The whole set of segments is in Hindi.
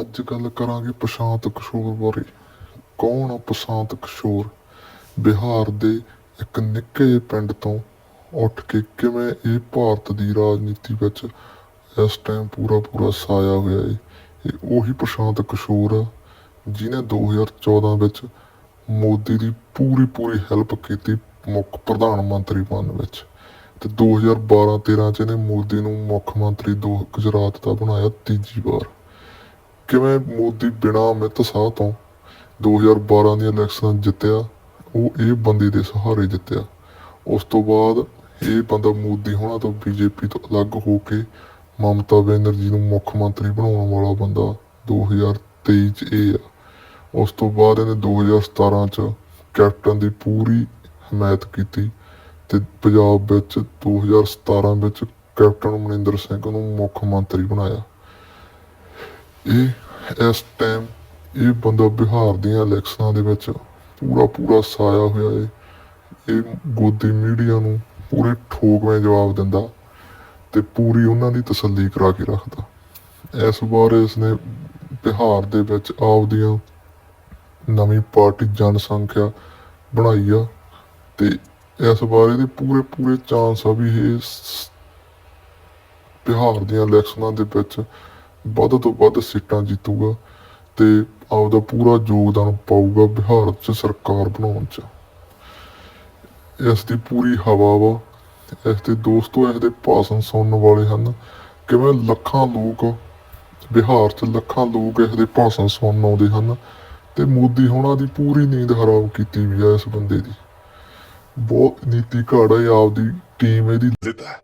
ਅੱਜ ਗੱਲ ਕਰਾਂਗੇ ਪ੍ਰਸ਼ਾਂਤ ਕਿਸ਼ੋਰ ਬਾਰੇ। ਕੌਣ ਆ ਪ੍ਰਸ਼ਾਂਤ ਕਿਸ਼ੋਰ? ਬਿਹਾਰ ਦੇ ਇੱਕ ਨਿੱਕੇ ਜਿਹੇ ਪਿੰਡ ਤੋਂ ਉੱਠ ਕੇ ਕਿਵੇਂ ਇਹ ਭਾਰਤ ਦੀ ਰਾਜਨੀਤੀ ਵਿੱਚ ਇਸ ਟਾਈਮ ਪੂਰਾ ਛਾਇਆ ਹੋਇਆ ਹੈ। ਇਹ ਉਹੀ ਪ੍ਰਸ਼ਾਂਤ ਕਿਸ਼ੋਰ ਆ ਜਿਹਨੇ 2014 ਵਿੱਚ ਮੋਦੀ ਦੀ ਪੂਰੀ ਹੈਲਪ ਕੀਤੀ ਮੁੱਖ ਪ੍ਰਧਾਨ ਮੰਤਰੀ ਬਣਨ ਵਿੱਚ, ਤੇ 2012-13 ਚ ਇਹਨੇ ਮੋਦੀ ਨੂੰ ਮੁੱਖ ਮੰਤਰੀ ਗੁਜਰਾਤ ਦਾ ਬਣਾਇਆ ਤੀਜੀ ਵਾਰ। ਕਿਵੇਂ ਮੋਦੀ ਬਿਨਾਂ ਮਿੱਤ ਸਾਹ ਤੋਂ 2012 ਦੀਆਂ ਇਲੈਕਸ਼ਨਾਂ ਜਿੱਤਿਆ, ਉਹ ਇਹ ਬੰਦੇ ਦੇ ਸਹਾਰੇ ਜਿੱਤਿਆ। ਉਸ ਤੋਂ ਬਾਅਦ ਇਹ ਬੰਦਾ ਮੋਦੀ ਹੋਣਾ ਤੋਂ ਬੀਜੇਪੀ ਤੋਂ ਅਲੱਗ ਹੋ ਕੇ ਮਮਤਾ ਬੈਨਰਜੀ ਨੂੰ ਮੁੱਖ ਮੰਤਰੀ ਬਣਾਉਣ ਵਾਲਾ ਬੰਦਾ 2023 ਚ ਇਹ ਆ। ਉਸ ਤੋਂ ਬਾਅਦ ਇਹਨੇ 2017 ਚ ਕੈਪਟਨ ਦੀ ਪੂਰੀ ਹਮਾਇਤ ਕੀਤੀ ਤੇ ਪੰਜਾਬ ਵਿੱਚ 2017 ਵਿੱਚ ਕੈਪਟਨ ਅਮਰਿੰਦਰ ਸਿੰਘ ਨੂੰ ਮੁੱਖ ਮੰਤਰੀ ਬਣਾਇਆ। ਇਹ ਇਸ ਟਾਈਮ ਇਹ ਬੰਦਾ ਬਿਹਾਰ ਦੀਆਂ ਇਲੈਕਸ਼ਨਾਂ ਦੇ ਵਿੱਚ ਪੂਰਾ ਛਾਇਆ ਹੋਇਆ ਹੈ। ਇਹ ਗੋਦੀ ਮੀਡੀਆ ਨੂੰ ਪੂਰੇ ਠੋਕਵੇਂ ਜਵਾਬ ਦਿੰਦਾ ਤੇ ਪੂਰੀ ਉਹਨਾਂ ਦੀ ਤਸੱਲੀ ਕਰਾ ਕੇ ਰੱਖਦਾ। ਇਸ ਵਾਰ ਇਸਨੇ ਬਿਹਾਰ ਦੇ ਵਿੱਚ ਆਪਦੀਆਂ ਨਵੀਂ ਪਾਰਟੀ ਜਨਸੰਖਿਆ ਬਣਾਈ ਆ ਤੇ ਇਸ ਵਾਰ ਇਹਦੇ ਪੂਰੇ ਚਾਂਸ ਆ ਵੀ ਇਹ ਬਿਹਾਰ ਦੀਆਂ ਇਲੈਕਸ਼ਨਾਂ ਦੇ ਵਿੱਚ ਵੱਧ ਤੋਂ ਵੱਧ ਸੀਟਾਂ ਜਿੱਤੂਗਾ ਤੇ ਆਪਦਾ ਪੂਰਾ ਯੋਗਦਾਨ ਪਾਊਗਾ ਬਿਹਾਰ 'ਚ ਸਰਕਾਰ ਬਣਾਉਣ 'ਚ। ਇਸ ਦੀ ਪੂਰੀ ਹਵਾ ਵਾ। ਇਸ ਦੇ ਦੋਸਤੋ ਇਸ ਦੇ ਭਾਸ਼ਣ ਸੁਣਨ ਵਾਲੇ ਹਨ। ਕਿਵੇਂ ਲੱਖਾਂ ਲੋਕ ਬਿਹਾਰ 'ਚ ਇਸ ਦੇ ਭਾਸ਼ਣ ਸੁਣਨ ਆਉਂਦੇ ਹਨ ਤੇ ਮੋਦੀ ਹੋਣਾ ਦੀ ਪੂਰੀ ਨੀਂਦ ਹਰਾਮ ਕੀਤੀ ਵੀ ਆ ਇਸ ਬੰਦੇ ਦੀ। ਬਹੁਤ ਨੀਤੀ ਘਾੜਾ ਹੈ, ਆਪਦੀ ਟੀਮ ਇਹਦੀ देता है।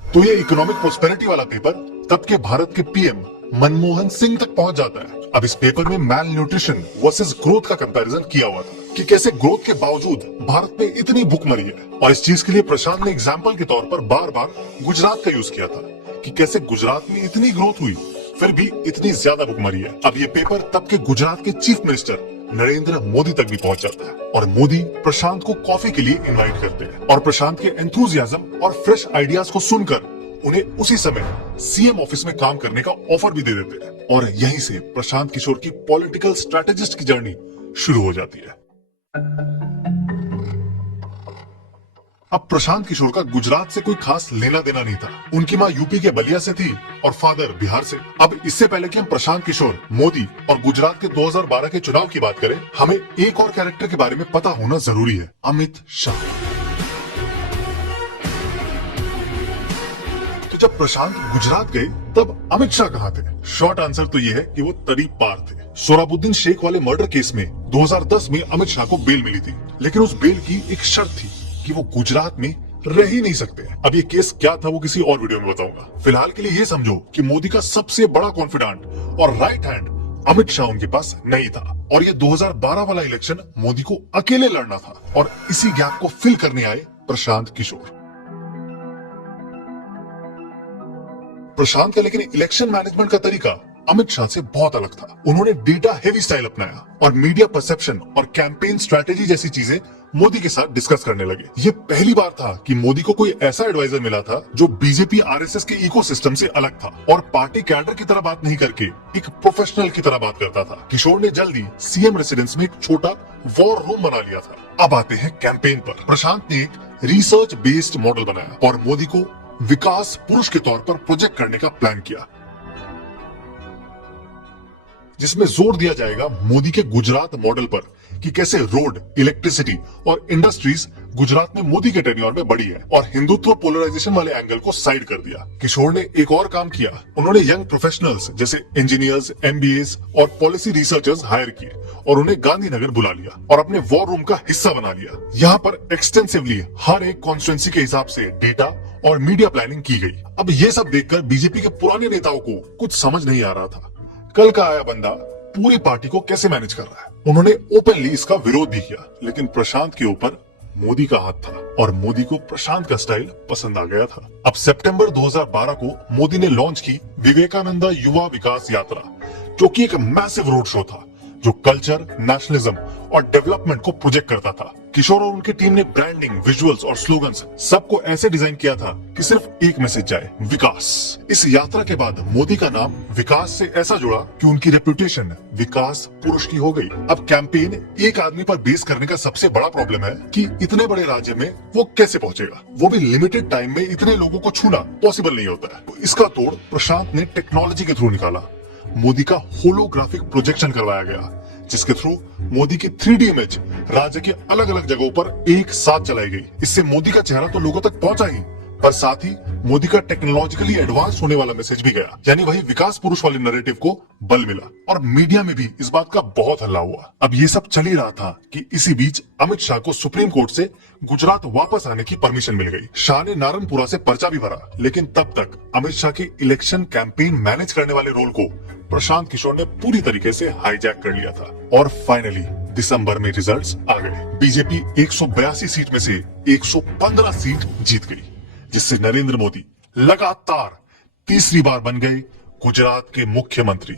तो ये इकोनॉमिक प्रोस्पेरिटी वाला पेपर तब के भारत के पीएम मनमोहन सिंह तक पहुंच जाता है। अब इस पेपर में मैल न्यूट्रिशन वर्सेस ग्रोथ का कंपैरिजन किया हुआ था कि कैसे ग्रोथ के बावजूद भारत में इतनी भूखमरी है। और इस चीज के लिए प्रशांत ने एग्जाम्पल के तौर पर बार बार गुजरात का यूज किया था कि कैसे गुजरात में इतनी ग्रोथ हुई फिर भी इतनी ज्यादा भूखमरी है। अब ये पेपर तब के गुजरात के चीफ मिनिस्टर नरेंद्र मोदी तक भी पहुंच जाता है और मोदी प्रशांत को कॉफी के लिए इनवाइट करते हैं और प्रशांत के एंथुजियाज्म और फ्रेश आइडियाज को सुनकर उन्हें उसी समय सीएम ऑफिस में काम करने का ऑफर भी दे देते हैं। और यहीं से प्रशांत किशोर की पॉलिटिकल स्ट्रेटेजिस्ट की जर्नी शुरू हो जाती है। अब प्रशांत किशोर का गुजरात से कोई खास लेना देना नहीं था। उनकी मां यूपी के बलिया से थी और फादर बिहार से। अब इससे पहले कि हम प्रशांत किशोर, मोदी और गुजरात के 2012 के चुनाव की बात करें, हमें एक और कैरेक्टर के बारे में पता होना जरूरी है, अमित शाह। तो जब प्रशांत गुजरात गए तब अमित शाह कहाँ थे? शॉर्ट आंसर तो ये है कि वो तरीब पार थे। सोहराबुद्दीन शेख वाले मर्डर केस में 2010 में अमित शाह को बेल मिली थी, लेकिन उस बेल की एक शर्त थी कि वो गुजरात में रह ही नहीं सकते। अब ये केस क्या था वो किसी और वीडियो में बताऊंगा। फिलहाल के लिए ये समझो कि मोदी का सबसे बड़ा कॉन्फिडेंट और राइट हैंड अमित शाह उनके पास नहीं था और ये 2012 वाला इलेक्शन मोदी को अकेले लड़ना था और इसी गैप को फिल करने आए प्रशांत किशोर। प्रशांत का लेकिन इलेक्शन मैनेजमेंट का तरीका अमित शाह से बहुत अलग था। उन्होंने डेटा हेवी स्टाइल अपनाया और मीडिया परसेप्शन और कैंपेन स्ट्रेटेजी जैसी चीजें मोदी के साथ डिस्कस करने लगे। ये पहली बार था कि मोदी को कोई ऐसा एडवाइजर मिला था जो बीजेपी आरएसएस के इकोसिस्टम से अलग था और पार्टी कैडर की तरह बात नहीं करके एक प्रोफेशनल की तरह बात करता था। किशोर ने जल्दी सीएम रेसिडेंस में एक छोटा वॉर रूम बना लिया था। अब आते हैं कैंपेन पर। प्रशांत ने एक रिसर्च बेस्ड मॉडल बनाया और मोदी को विकास पुरुष के तौर पर प्रोजेक्ट करने का प्लान किया, जिसमें जोर दिया जाएगा मोदी के गुजरात मॉडल पर कि कैसे रोड, इलेक्ट्रिसिटी और इंडस्ट्रीज गुजरात में मोदी के टेन्योर में बढ़ी है और हिंदुत्व पोलराइजेशन वाले एंगल को साइड कर दिया। किशोर ने एक और काम किया। उन्होंने यंग प्रोफेशनल्स जैसे इंजीनियर्स, एमबीएस और पॉलिसी रिसर्चर्स हायर किए और उन्हें गांधीनगर बुला लिया और अपने वॉर रूम का हिस्सा बना लिया। यहाँ पर एक्सटेंसिवली हर एक कॉन्स्टिट्यूंसी के हिसाब से डेटा और मीडिया प्लानिंग की गई। अब ये सब देखकर बीजेपी के पुराने नेताओं को कुछ समझ नहीं आ रहा था कल का आया बंदा पूरी पार्टी को कैसे मैनेज कर रहा है। उन्होंने ओपनली इसका विरोध भी किया, लेकिन प्रशांत के ऊपर मोदी का हाथ था और मोदी को प्रशांत का स्टाइल पसंद आ गया था। अब सितंबर 2012 को मोदी ने लॉन्च की विवेकानंदा युवा विकास यात्रा, जो कि एक मैसिव रोड शो था जो कल्चर, नेशनलिज्म और डेवलपमेंट को प्रोजेक्ट करता था। किशोर और उनकी टीम ने ब्रांडिंग, विजुअल्स और स्लोगन्स सबको ऐसे डिजाइन किया था कि सिर्फ एक मैसेज जाए, विकास। इस यात्रा के बाद मोदी का नाम विकास से ऐसा जुड़ा कि उनकी रेपुटेशन विकास पुरुष की हो गई। अब कैंपेन एक आदमी पर बेस करने का सबसे बड़ा प्रॉब्लम है कि इतने बड़े राज्य में वो कैसे पहुंचेगा, वो भी लिमिटेड टाइम में इतने लोगों को छूना पॉसिबल नहीं होता है। इसका तोड़ प्रशांत ने टेक्नोलॉजी के थ्रू निकाला। मोदी का होलोग्राफिक प्रोजेक्शन करवाया गया, जिसके थ्रू मोदी की 3D इमेज राज्य के अलग अलग जगहों पर एक साथ चलाई गई। इससे मोदी का चेहरा तो लोगों तक पहुंचा ही, पर साथ ही मोदी का टेक्नोलॉजिकली एडवांस होने वाला मैसेज भी गया, यानी वही विकास पुरुष वाले नैरेटिव को बल मिला। और मीडिया में भी इस बात का बहुत हल्ला हुआ। अब ये सब चल ही रहा था कि इसी बीच अमित शाह को सुप्रीम कोर्ट से गुजरात वापस आने की परमिशन मिल गई। शाह ने नारनपुरा से पर्चा भी भरा, लेकिन तब तक अमित शाह के इलेक्शन कैंपेन मैनेज करने वाले रोल को प्रशांत किशोर ने पूरी तरीके से हाईजैक कर लिया था। और फाइनली दिसंबर में रिजल्ट्स आ गए। बीजेपी 182 सीट में से 115 सीट जीत गई, जिससे नरेंद्र मोदी लगातार तीसरी बार बन गए गुजरात के मुख्यमंत्री,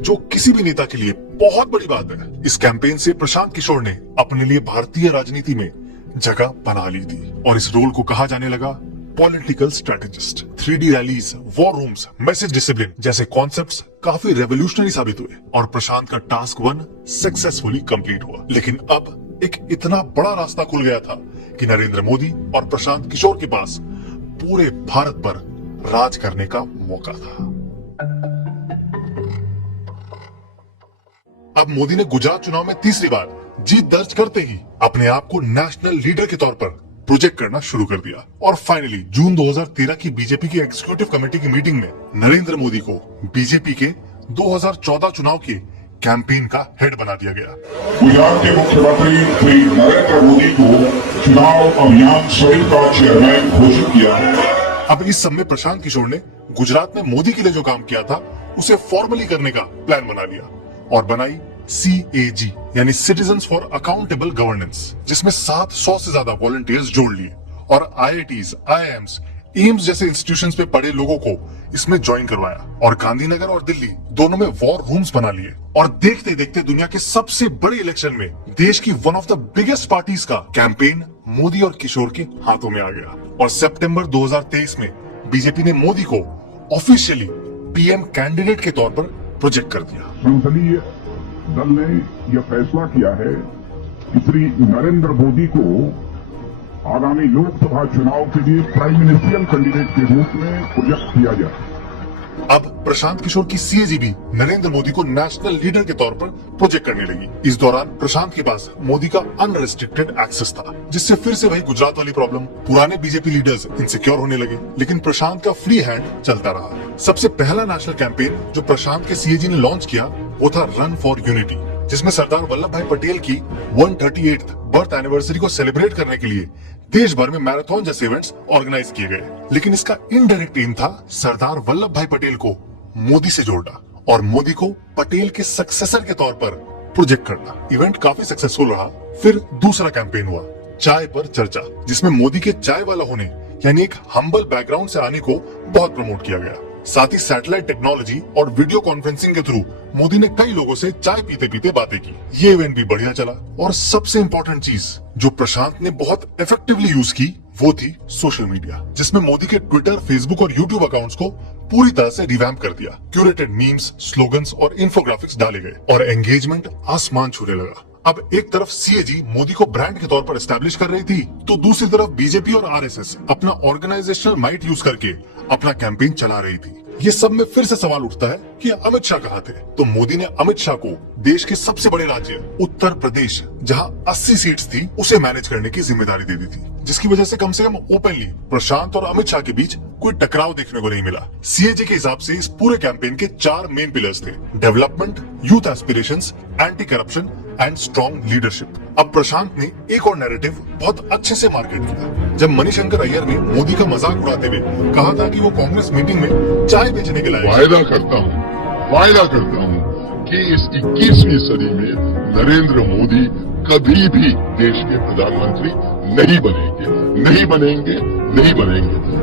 जो किसी भी नेता के लिए बहुत बड़ी बात है। इस कैंपेन से प्रशांत किशोर ने अपने लिए भारतीय राजनीति में जगह बना ली थी और इस रोल को कहा जाने लगा political strategist. 3D rallies, war rooms, message discipline जैसे कॉन्सेप्ट्स काफी रेवोल्यूशनरी साबित हुए और प्रशांत का टास्क 1 सक्सेसफुली कंप्लीट हुआ। लेकिन अब एक इतना बड़ा रास्ता खुल गया था कि नरेंद्र मोदी और प्रशांत किशोर के पास पूरे भारत पर राज करने का मौका था। अब मोदी ने गुजरात चुनाव में तीसरी बार जीत दर्ज करते ही अपने आप को नेशनल लीडर के तौर पर प्रोजेक्ट करना शुरू कर दिया। और फाइनली जून 2013 की बीजेपी की एग्जीक्यूटिव कमेटी की मीटिंग में नरेंद्र मोदी को बीजेपी के 2014 चुनाव के कैंपेन का हेड बना दिया गया। गुजरात के मुख्यमंत्री श्री नरेंद्र मोदी को चुनाव अभियान सेल का चेयरमैन घोषित किया। अब इस सब में प्रशांत किशोर ने गुजरात में मोदी के लिए जो काम किया था उसे फॉर्मली करने का प्लान बना लिया और बनाई CAG यानी सिटीजन्स फॉर अकाउंटेबल गवर्नेंस, जिसमें 700 से ज्यादा वॉलंटियर्स जोड़ लिए और IITs, IIMs, एम्स जैसे इंस्टीट्यूशंस में पढ़े लोगों को इसमें ज्वाइन करवाया और गांधीनगर और दिल्ली दोनों में वॉर रूम्स बना लिए। और देखते देखते दुनिया के सबसे बड़े इलेक्शन में देश की one of the biggest parties का कैंपेन मोदी और किशोर के हाथों में आ गया और सितंबर 2023 में बीजेपी ने मोदी को ऑफिशियली PM कैंडिडेट के तौर पर प्रोजेक्ट कर दिया। संसदीय दल ने यह फैसला किया है कि श्री नरेंद्र मोदी को आगामी लोकसभा चुनाव के लिए प्राइम मिनिस्ट्रियल कैंडिडेट के रूप में प्रोजेक्ट किया जाए। अब प्रशांत किशोर की CAG भी नरेंद्र मोदी को नेशनल लीडर के तौर पर प्रोजेक्ट करने लगी। इस दौरान प्रशांत के पास मोदी का अनरेस्ट्रिक्टेड एक्सेस था, जिससे फिर से वही गुजरात वाली प्रॉब्लम, पुराने बीजेपी लीडर्स इनसिक्योर होने लगे। लेकिन प्रशांत का फ्री हैंड चलता रहा। सबसे पहला नेशनल कैंपेन जो प्रशांत के CAG ने लॉन्च किया वो था रन फॉर यूनिटी, जिसमें सरदार वल्लभ भाई पटेल की 138th बर्थ एनिवर्सरी को सेलिब्रेट करने के लिए देश भर में मैराथन जैसे इवेंट्स ऑर्गेनाइज किए गए। लेकिन इसका इनडायरेक्ट एम था सरदार वल्लभ भाई पटेल को मोदी से जोड़ना और मोदी को पटेल के सक्सेसर के तौर पर प्रोजेक्ट करना। इवेंट काफी सक्सेसफुल रहा। फिर दूसरा कैंपेन हुआ चाय पर चर्चा, जिसमें मोदी के चाय वाला होने यानी एक हम्बल बैकग्राउंड से आने को बहुत प्रमोट किया गया। साथ ही सैटेलाइट टेक्नोलॉजी और वीडियो कॉन्फ्रेंसिंग के थ्रू मोदी ने कई लोगों से चाय पीते पीते बातें की। ये इवेंट भी बढ़िया चला। और सबसे इम्पोर्टेंट चीज जो प्रशांत ने बहुत इफेक्टिवली यूज की वो थी सोशल मीडिया, जिसमें मोदी के ट्विटर, फेसबुक और यूट्यूब अकाउंट्स को पूरी तरह से रिवैम्प कर दिया। क्यूरेटेड मीम्स, स्लोगन्स और इन्फोग्राफिक्स डाले गए और एंगेजमेंट आसमान छूने लगा। अब एक तरफ CAG मोदी को ब्रांड के तौर पर एस्टैब्लिश कर रही थी, तो दूसरी तरफ बीजेपी और RSS अपना ऑर्गेनाइजेशनल माइट यूज करके अपना कैंपेन चला रही थी। ये सब में फिर से सवाल उठता है कि अमित शाह कहाँ थे? तो मोदी ने अमित शाह को देश के सबसे बड़े राज्य उत्तर प्रदेश, जहां 80 सीट्स थी, उसे मैनेज करने की जिम्मेदारी दे दी थी, जिसकी वजह से कम ओपनली प्रशांत और अमित शाह के बीच कोई टकराव देखने को नहीं मिला। CAG के हिसाब से इस पूरे कैंपेन के 4 मेन पिलर्स थे: development, youth aspirations, anti corruption and strong leadership. अब प्रशांत ने एक और नैरेटिव बहुत अच्छे से मार्केट किया जब मणिशंकर अय्यर ने मोदी का मजाक उड़ाते हुए कहा था कि वो कांग्रेस मीटिंग में चाय बेचने के लायक। वायदा करता हूँ कि इस 21वीं सदी में नरेंद्र मोदी कभी भी देश के प्रधानमंत्री नहीं बनेंगे।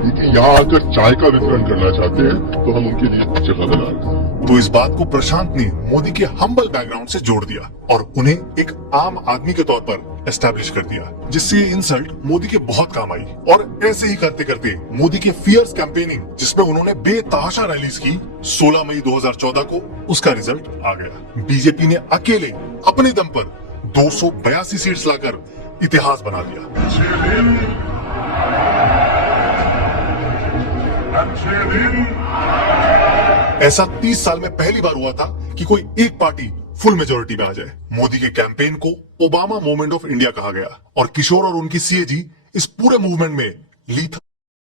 क्योंकि यहाँ आकर चाय का वितरण करना चाहते हैं तो हम उनके लिए जगह बना रहे हैं। तो इस बात को प्रशांत ने मोदी के हम्बल बैकग्राउंड से जोड़ दिया और उन्हें एक आम आदमी के तौर पर एस्टैब्लिश कर दिया, जिससे ये इंसल्ट मोदी के बहुत काम आई। और ऐसे ही करते करते मोदी के फियर्स कैंपेनिंग, जिसमें उन्होंने बेतहाशा रैलीज की, 16 मई 2014 को उसका रिजल्ट आ गया। बीजेपी ने अकेले अपने दम पर 282 सीट्स लाकर इतिहास बना दिया। ऐसा 30 साल में पहली बार हुआ था कि कोई एक पार्टी फुल मेजोरिटी में आ जाए। मोदी के कैंपेन को ओबामा मूवमेंट ऑफ इंडिया कहा गया और किशोर और उनकी सीएजी इस पूरे मूवमेंट में लीड